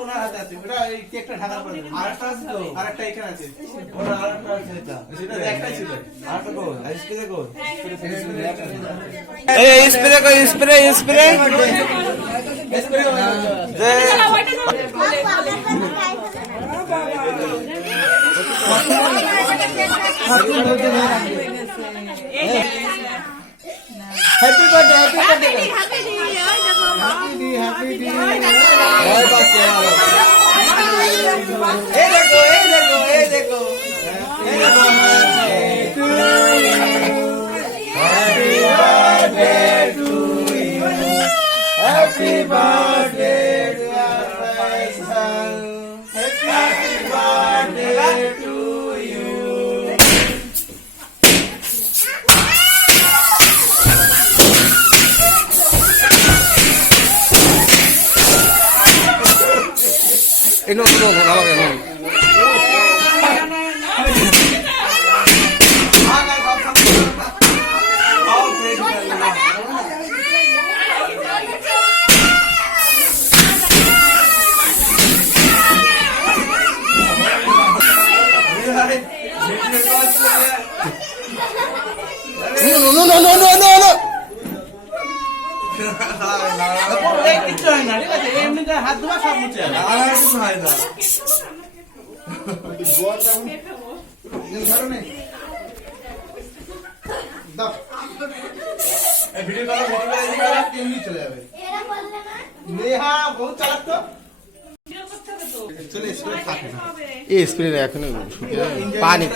ওনার হাতে আছে ওটা এই কেকটা ঢাকার পরে আরেকটা আছে তো আরেকটা এখানে আছে ওটা আরেকটা আছে এটা একটাই ছিল আরেকটা কো স্প্রে কো এই স্প্রে কো spray spray spray happy birthday happy birthday ए देखो happy birthday happy birthday to you no, no. কিচ্ছু হয় না ঠিক আছে এমনিতে হাত ধোয়া সব মুছে যাবে আর কিছু হয় না ভিডিও কল এমনি চলে যাবে নেহা বহুত চালাক তো চলে স্প্রে থাকে না এই স্প্রে এখন পানি